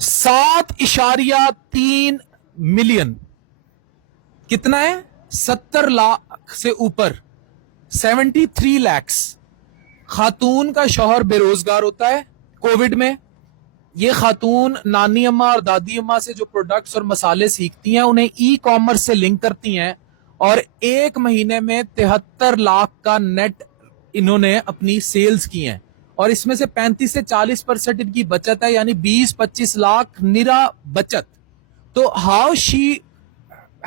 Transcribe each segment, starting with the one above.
7.3 million, कितना है, 70 लाख से ऊपर, 73 लैक्स खातून का शौहर बेरोजगार होता है कोविड में। ये खातून नानी अम्मा और दादी अम्मा से जो प्रोडक्ट्स और मसाले सीखती हैं उन्हें ई कॉमर्स से लिंक करती हैं और एक महीने में 73 लाख का नेट इन्होंने अपनी सेल्स की हैं और इसमें से 35 से 40% इनकी बचत है, यानी 20-25 लाख निरा बचत। तो how she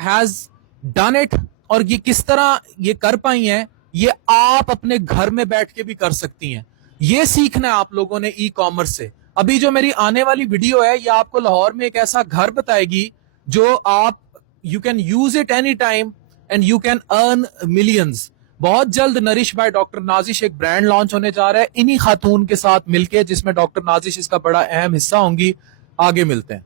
has done it, और ये किस तरह ये कर पाई हैं, ये आप अपने घर में बैठ के भी कर सकती हैं। ये सीखना है आप लोगों ने ई कॉमर्स से। अभी जो मेरी आने वाली वीडियो है ये आपको लाहौर में एक ऐसा घर बताएगी जो आप you can use it any time and you can earn millions. बहुत जल्द नरिश बाय डॉक्टर नाजिश एक ब्रांड लॉन्च होने जा रहा है इन्हीं खातून के साथ मिलके, जिसमें डॉक्टर नाजिश इसका बड़ा अहम हिस्सा होंगी। आगे मिलते हैं।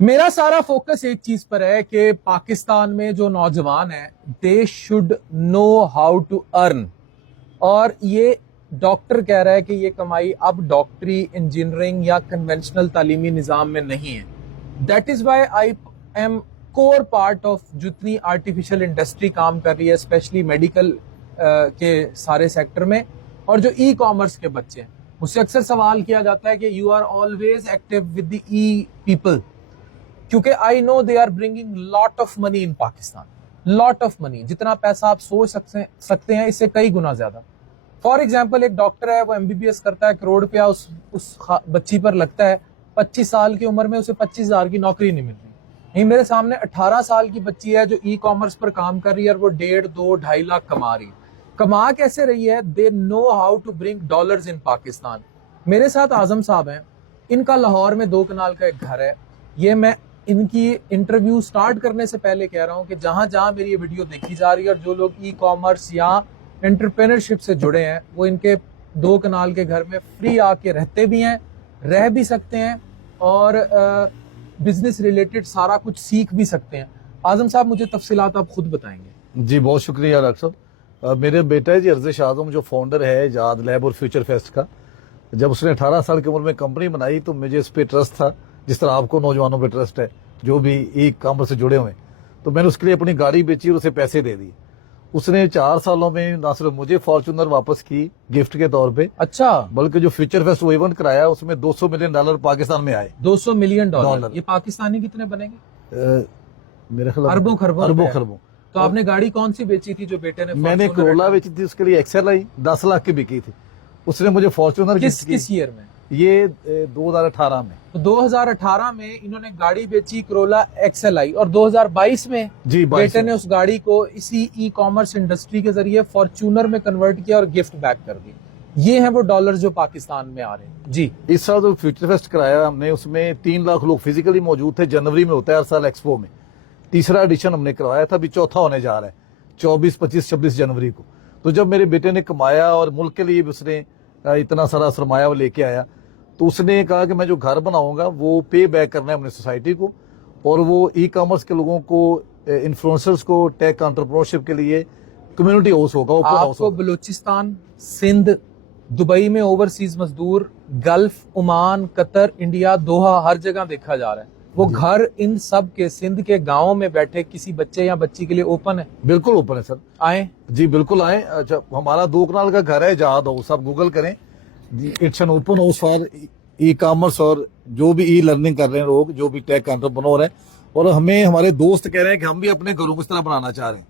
मेरा सारा फोकस एक चीज पर है कि पाकिस्तान में जो नौजवान है they should know how to earn, और ये डॉक्टर कह रहा है कि ये कमाई अब डॉक्टरी, इंजीनियरिंग या कन्वेंशनल तालीमी निज़ाम में नहीं है। That is why I am core part of जितनी आर्टिफिशियल इंडस्ट्री काम कर रही है, स्पेशली मेडिकल के सारे सेक्टर में, और जो ई कॉमर्स के बच्चे हैं। मुझसे अक्सर सवाल किया जाता है कि you are always active with the ई पीपल, क्योंकि I know they are bringing lot of money in Pakistan, lot of money. जितना पैसा आप सोच सकते हैं इससे कई गुना ज्यादा। फॉर एग्जाम्पल, एक डॉक्टर है, वो एमबीबीएस करता है, करोड़ रुपया उस बच्ची पर लगता है, 25 साल की उम्र में उसे 25,000 की नौकरी नहीं मिल रही। नहीं, मेरे सामने 18 साल की बच्ची है जो ई कॉमर्स पर काम कर रही है और वो 1.5, 2, 2.5 लाख कमा रही है। कमा कैसे रही है? They know how to bring dollars in Pakistan. मेरे साथ आजम साहब हैं, इनका लाहौर में 2 कनाल का एक घर है। ये मैं इनकी इंटरव्यू स्टार्ट करने से पहले कह रहा हूँ कि जहां जहां मेरी ये वीडियो देखी जा रही है और जो लोग ई कॉमर्स या एंटरप्रेन्योरशिप से जुड़े हैं वो इनके 2 कनाल के घर में फ्री आके रहते भी हैं, रह भी सकते हैं और बिजनेस रिलेटेड सारा कुछ सीख भी सकते हैं। आजम साहब, मुझे तफसीलात आप खुद बताएंगे। जी बहुत शुक्रिया डॉक्टर साहब। मेरे बेटा है जी अर्जिश आजम, जो फाउंडर है इजाद लैब और फ्यूचर फेस्ट का। जब उसने 18 साल की उम्र में कंपनी बनाई तो मुझे इस पे ट्रस्ट था, जिस तरह आपको नौजवानों पे ट्रस्ट है जो भी ई कॉमर्स से जुड़े हुए। तो मैंने उसके लिए अपनी गाड़ी बेची और उसे पैसे दे दिए। उसने 4 सालों में ना सिर्फ मुझे फॉर्च्यूनर वापस की गिफ्ट के तौर पे, अच्छा, बल्कि जो फ्यूचर फेस्ट वो इवेंट कराया उसमें $200 मिलियन पाकिस्तान में आए। $200 मिलियन। ये पाकिस्तानी कितने बनेंगे? मेरे ख्याल अरबों खरबों। तो आपने गाड़ी कौन सी बेची थी जो बेटे ने? मैंने कोरोला बेची थी, उसके लिए एक्सेल आई 10 लाख की बिकी थी। उसने मुझे फॉर्च्यूनर किस ईयर में? ये 2018 में। तो 2018 में इन्होंने गाड़ी बेची करोला एक्सेल आई, और 2022 में जी बेटे ने उस गाड़ी को इसी ई कॉमर्स इंडस्ट्री के जरिए फॉर्च्यूनर में कन्वर्ट किया और गिफ्ट बैक कर दी। ये हैं वो डॉलर जो पाकिस्तान में आ रहे हैं जी। इस साल जो फ्यूचर फेस्ट कराया हमने, उसमें 3 लाख लोग फिजिकली मौजूद थे। जनवरी में होता है हर साल एक्सपो में, 3रा एडिशन हमने करवाया था, अभी 4था होने जा रहा है 24, 25, 26 जनवरी को। तो जब मेरे बेटे ने कमाया और मुल्क के लिए भी उसने इतना सारा सरमाया लेके आया, तो उसने कहा कि मैं जो घर बनाऊंगा वो पे बैक करना है अपनी सोसाइटी को, और वो ई कॉमर्स के लोगों को, इन्फ्लुएंसर्स को, टेक एंटरप्रेन्योरशिप के लिए कम्युनिटी हाउस होगा। आपको बलूचिस्तान, सिंध, दुबई में ओवरसीज मजदूर, गल्फ, ओमान, कतर, इंडिया, दोहा, हर जगह देखा जा रहा है। वो घर इन सब के सिंध के गाँव में बैठे किसी बच्चे या बच्ची के लिए ओपन है? बिल्कुल ओपन है सर, आए जी बिल्कुल आए। अच्छा, हमारा 2 कनाल का घर है इजाद हाउस, आप गूगल करें, it's an open house for e commerce और जो भी ई लर्निंग कर रहे हैं लोग, जो भी टेक एंटरप्रेन्योर है। और हमें हमारे दोस्त कह रहे हैं कि हम भी अपने घरों को इस तरह बनाना चाह रहे हैं।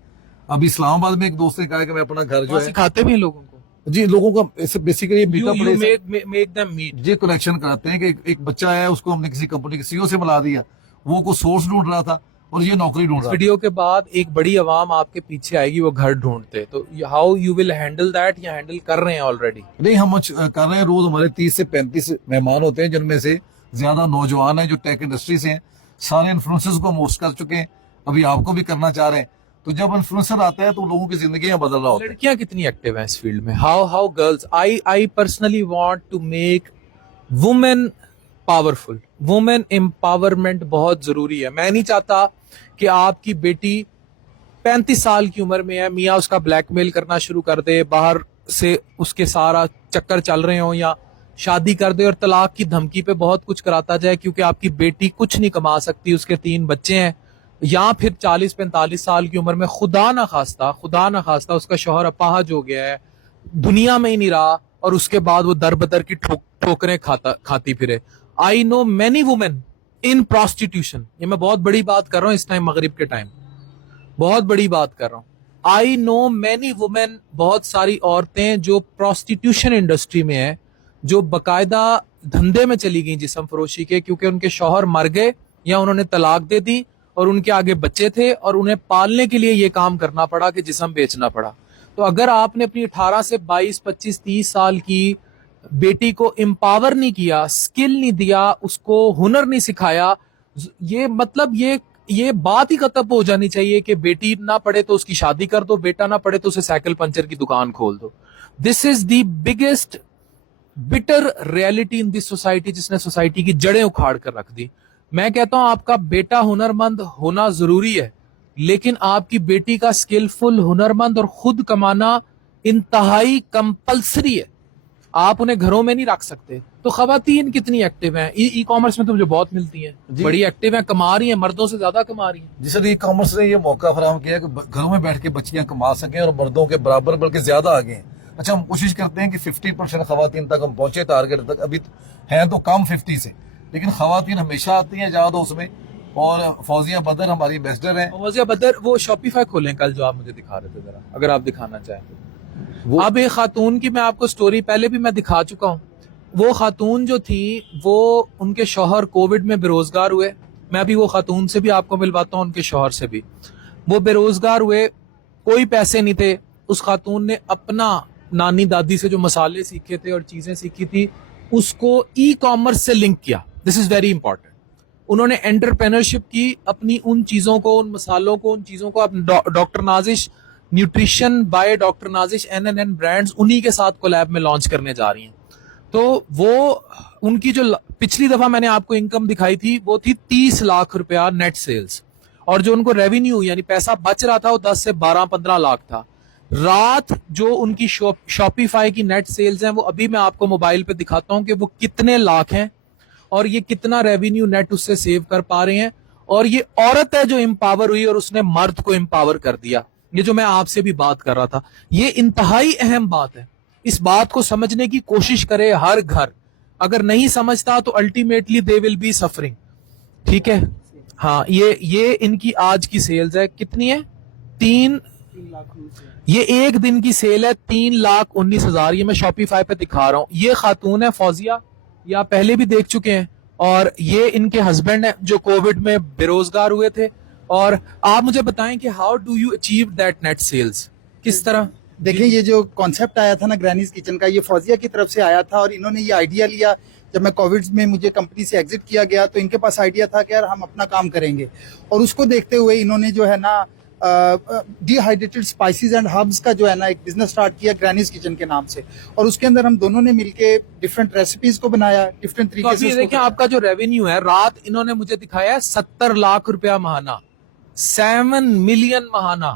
अब इस्लामाबाद में एक दोस्त ने कहा कि मैं अपना घर जो है सिखाते भी लोगों को जी, लोगों का बेसिकली मेक देम मीट, ये कनेक्शन कराते हैं कि एक बच्चा है, उसको हमने किसी कंपनी के सीईओ से मिला दिया, वो को सोर्स ढूंढ रहा था और ये नौकरी ढूंढ रहा। वीडियो के बाद एक बड़ी आवाम आपके पीछे आएगी, वो घर ढूंढते। तो how you will handle that, या हैंडल कर रहे हैं ऑलरेडी? नहीं, हम कर रहे हैं। रोज हमारे 30 से 35 मेहमान होते हैं, जिनमें से ज्यादा नौजवान हैं जो टेक इंडस्ट्री से हैं। सारे इन्फ्लुएंसर्स को हम होस्ट कर चुके हैं, अभी आपको भी करना चाह रहे हैं। तो जब इन्फ्लुएंसर आता है तो लोगों की जिंदगी बदल रहा होता है। लड़कियां कितनी एक्टिव हैं इस फील्ड में? How girls, I personally want to make women powerful. Women empowerment बहुत जरूरी है। मैं नहीं चाहता कि आपकी बेटी 35 साल की उम्र में है, मियाँ उसका ब्लैकमेल करना शुरू कर दे, बाहर से उसके सारा चक्कर चल रहे हो, या شادی کر دے اور طلاق کی دھمکی پہ بہت کچھ کراتا جائے کیونکہ آپ کی بیٹی کچھ نہیں کما سکتی, اس کے 3 بچے ہیں, یا پھر 40-45 سال کی عمر میں خدا نہ خواستہ اس کا شوہر اپاہج ہو گیا ہے, دنیا میں ہی نہیں رہا, اور اس کے بعد وہ در بدر کی ٹھوکریں کھاتی پھرے. آئی نو مینی وومن ان پروسٹیٹیوشن, یہ میں بہت بڑی بات کر رہا ہوں اس ٹائم, مغرب کے ٹائم بہت بڑی بات کر رہا ہوں. آئی نو مینی وومن, بہت ساری عورتیں جو پروسٹیٹیوشن انڈسٹری میں ہیں, جو باقاعدہ دھندے میں چلی گئیں جسم فروشی کے, کیونکہ ان کے شوہر مر گئے یا انہوں نے طلاق دے دی اور ان کے آگے بچے تھے اور انہیں پالنے کے لیے یہ کام کرنا پڑا کہ جسم بیچنا پڑا. تو اگر آپ نے اپنی 18 سے 22, 25, 30 سال کی بیٹی کو امپاور نہیں کیا, سکل نہیں دیا, اس کو ہنر نہیں سکھایا, یہ مطلب یہ بات ہی ختم ہو جانی چاہیے کہ بیٹی نہ پڑھے تو اس کی شادی کر دو, بیٹا نہ پڑھے تو اسے سائیکل پنچر کی دکان کھول دو. This is the biggest bitter reality in this society, جس نے سوسائٹی کی جڑیں اکھاڑ کر رکھ دی. میں کہتا ہوں آپ کا بیٹا ہنرمند ہونا ضروری ہے, لیکن آپ کی بیٹی کا سکلفل, ہنرمند اور خود کمانا انتہائی کمپلسری ہے. آپ انہیں گھروں میں نہیں رکھ سکتے. تو خواتین کتنی ایکٹیو ہیں ای کامرس میں, تو مجھے بہت ملتی ہیں, بڑی ایکٹیو ہیں, کما رہی ہیں, مردوں سے زیادہ کما رہی ہیں. جی سر, ای کامرس نے یہ موقع فراہم کیا کہ گھروں میں بیٹھ کے بچیاں کما سکیں اور مردوں کے برابر بلکہ زیادہ آگے ہیں. اچھا, ہم کوشش کرتے ہیں کہ 50% خواتین تک ہم پہنچے, ٹارگیٹ تک ابھی ہیں تو کم 50 سے, لیکن خواتین ہمیشہ آتی ہیں زیادہ اس میں. اور فوزیہ بدر ہماری ایمبیسڈر ہیں. فوزیہ بدر وہ شاپیفائی کھولیں کل جو آپ مجھے دکھا رہے تھے, ذرا اگر آپ دکھانا چاہیں تو. اب ایک خاتون کی میں آپ کو سٹوری پہلے بھی میں دکھا چکا ہوں. وہ خاتون جو تھی وہ ان کے شوہر کووڈ میں بے روزگار ہوئے. میں بھی وہ خاتون سے بھی آپ کو ملواتا ہوں, ان کے شوہر سے بھی. وہ بے روزگار ہوئے, کوئی پیسے نہیں تھے. اس خاتون نے اپنا نانی دادی سے جو مسالے سیکھے تھے اور چیزیں سیکھی تھی اس کو ای کامرس سے لنک کیا. دس از ویری امپورٹنٹ. انہوں نے انٹرپرینرشپ کی, اپنی ان چیزوں کو, ان مسالوں کو, ان چیزوں کو. Doctor Nazish nutrition by doctor Nazish NNN brands انہی کے ساتھ کولیب میں لانچ کرنے جا رہی ہیں. تو وہ ان کی جو پچھلی دفعہ میں نے آپ کو انکم دکھائی تھی وہ تھی 30 لاکھ روپیہ نیٹ سیلز, اور جو ان کو ریونیو یعنی پیسہ بچ رہا تھا وہ 10 سے 12-15 لاکھ تھا. رات جو ان کی شاپیفائی کی نیٹ سیلز ہیں وہ ابھی میں آپ کو موبائل پہ دکھاتا ہوں کہ وہ کتنے لاکھ ہیں اور یہ کتنا ریونیو نیٹ اس سے سیو کر پا رہے ہیں. اور یہ عورت ہے جو امپاور ہوئی اور اس نے مرد کو امپاور کر دیا. یہ جو میں آپ سے بھی بات کر رہا تھا, یہ انتہائی اہم بات ہے. اس بات کو سمجھنے کی کوشش کرے ہر گھر. اگر نہیں سمجھتا تو ultimately they will be suffering. ٹھیک ہے, ہاں. یہ ان کی آج کی سیلز ہے, کتنی ہے؟ 3 لاکھ. یہ ایک دن کی سیل ہے 3,19,000. یہ میں شاپیفائی پہ دکھا رہا ہوں. یہ خاتون ہے فوزیہ, یہ آپ پہلے بھی دیکھ چکے ہیں, اور یہ ان کے ہسبینڈ ہیں جو کووڈ میں بے روزگار ہوئے تھے. اور آپ مجھے بتائیں کہ how do you achieve that net sales, کس طرح؟ دیکھیں, یہ جو کانسیپٹ آیا تھا نا گرینیز کچن کا, یہ فوزیہ کی طرف سے آیا تھا, اور انہوں نے یہ آئیڈیا لیا جب میں کووڈ میں مجھے کمپنی سے ایگزٹ کیا گیا تو ان کے پاس آئیڈیا تھا کہ یار ہم اپنا کام کریں گے. اور اس کو دیکھتے ہوئے انہوں نے جو ہے نا D hydrated spices and herbs کا جو ہے نا ایک بزنس سٹارٹ کیا گرینیز کچن کے نام سے, اور اس کے اندر ہم دونوں نے مل کے ڈفرینٹ ریسیپیز کو بنایا, ڈفرینٹ طریقے سے. دیکھیں آپ کا جو ریونیو ہے, رات انہوں نے مجھے دکھایا ہے 70 لاکھ روپیہ ماہانہ, 7 ملین ماہانہ,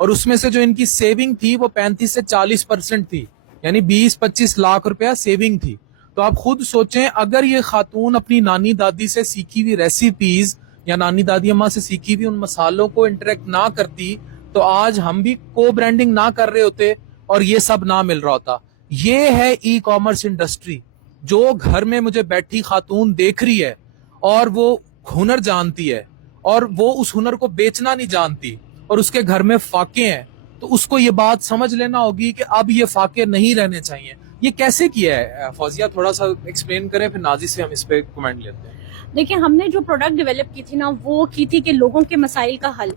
اور اس میں سے جو ان کی سیونگ تھی وہ 35 سے 40% تھی, یعنی 20-25 لاکھ روپیہ سیونگ تھی. تو آپ خود سوچیں, اگر یہ خاتون اپنی نانی دادی سے سیکھی ہوئی ریسیپیز یا نانی دادی اماں سے سیکھی ہوئی ان مسالوں کو انٹریکٹ نہ کرتی تو آج ہم بھی کو برانڈنگ نہ کر رہے ہوتے اور یہ سب نہ مل رہا ہوتا. یہ ہے ای کامرس انڈسٹری, جو گھر میں مجھے بیٹھی خاتون دیکھ رہی ہے اور وہ ہنر جانتی ہے اور وہ اس ہنر کو بیچنا نہیں جانتی اور اس کے گھر میں فاقے ہیں, تو اس کو یہ بات سمجھ لینا ہوگی کہ اب یہ فاقے نہیں رہنے چاہیے. یہ کیسے کیا ہے فوزیہ, تھوڑا سا ایکسپلین کریں, پھر نازی سے ہم اس پہ کمنٹ لیتے ہیں. دیکھیں, ہم نے جو پروڈکٹ ڈیولپ کی تھی نا وہ کی تھی کہ لوگوں کے مسائل کا حل.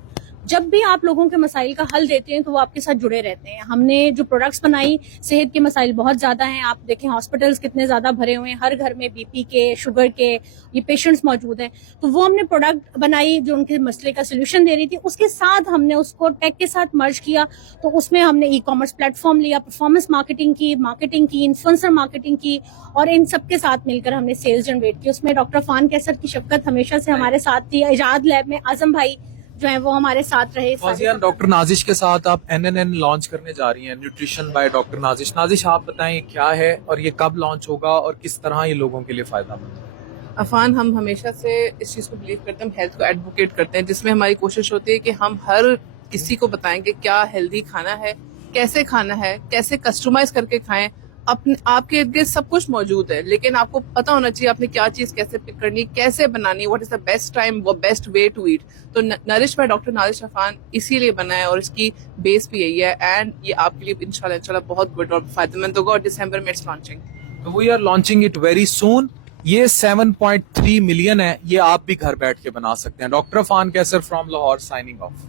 جب بھی آپ لوگوں کے مسائل کا حل دیتے ہیں تو وہ آپ کے ساتھ جڑے رہتے ہیں. ہم نے جو پروڈکٹس بنائی, صحت کے مسائل بہت زیادہ ہیں, آپ دیکھیں ہاسپٹلس کتنے زیادہ بھرے ہوئے ہیں, ہر گھر میں بی پی کے, شوگر کے یہ پیشنٹس موجود ہیں. تو وہ ہم نے پروڈکٹ بنائی جو ان کے مسئلے کا سولوشن دے رہی تھی. اس کے ساتھ ہم نے اس کو ٹیک کے ساتھ مرج کیا, تو اس میں ہم نے ای کامرس پلیٹ فارم لیا, پرفارمنس مارکیٹنگ کی, انفلوئنسر مارکیٹنگ کی, اور ان سب کے ساتھ مل کر ہم نے سیلز جنریٹ کی. اس میں ڈاکٹر فان کیسر کی شفقت ہمیشہ سے ہمارے ساتھ تھی, ایجاد لیب میں اعظم بھائی जो हैं वो हमारे साथ रहे। फौजिया, डॉक्टर नाजिश के साथ आप NNN लॉन्च करने जा रही हैं, nutrition bye doctor Nazish. Nazish, आप बताएं क्या है और ये कब लॉन्च होगा और किस तरह ये लोगों के लिए फायदा मंद है? अफान, हम हमेशा से इस चीज़ को बिलीव करते हैं, हम हेल्थ को एडवोकेट करते हैं, जिसमें हमारी कोशिश होती है कि हम हर किसी को बताएं कि क्या हेल्दी खाना है, कैसे खाना है, कैसे कस्टमाइज करके खाएं। अपने आपके इर्द गिर्द सब कुछ मौजूद है, लेकिन आपको पता होना चाहिए आपने क्या चीज़ कैसे पिक करनी, कैसे बनानी, what is the best time, वो बेस्ट वे टू ईट। तो nourish by doctor Nazish Afan इसीलिए बना है और इसकी बेस भी यही है, एंड ये आपके लिए इंशाल्लाह बहुत गुड और फायदेमंद होगा। और दिसंबर में इट्स लॉन्चिंग, तो we are launching it very soon. ये 7.3 मिलियन है, ये आप भी घर बैठ के बना सकते हैं। Doctor Afan Qaiser from Lahore signing of.